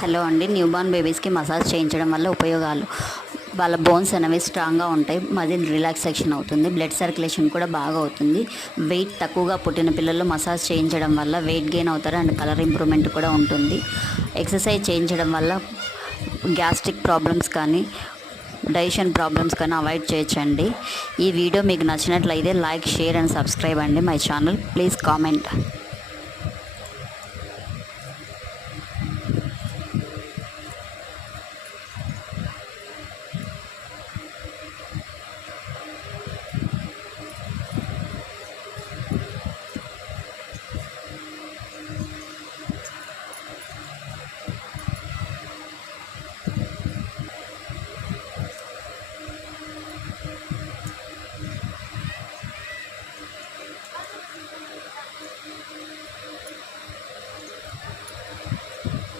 Hello అండి. Newborn బేబీస్కి massage చేయించడం వల్ల ఉపయోగాలు: వాళ్ళ బోన్స్ అనేవి స్ట్రాంగ్గా ఉంటాయి, మజిల్ రిలాక్సేషన్ అవుతుంది, బ్లడ్ సర్క్యులేషన్ కూడా బాగా అవుతుంది. వెయిట్ తక్కువగా పుట్టిన పిల్లలు మసాజ్ చేయించడం వల్ల వెయిట్ గెయిన్ అవుతారు అండ్ కలర్ ఇంప్రూవ్మెంట్ కూడా ఉంటుంది. ఎక్సర్సైజ్ చేయించడం వల్ల గ్యాస్ట్రిక్ ప్రాబ్లమ్స్ కానీ డైజెషన్ ప్రాబ్లమ్స్ కానీ అవాయిడ్ చేయొచ్చండి. ఈ వీడియో మీకు నచ్చినట్లయితే లైక్, షేర్ అండ్ సబ్స్క్రైబ్ అండి మై ఛానల్. Please comment.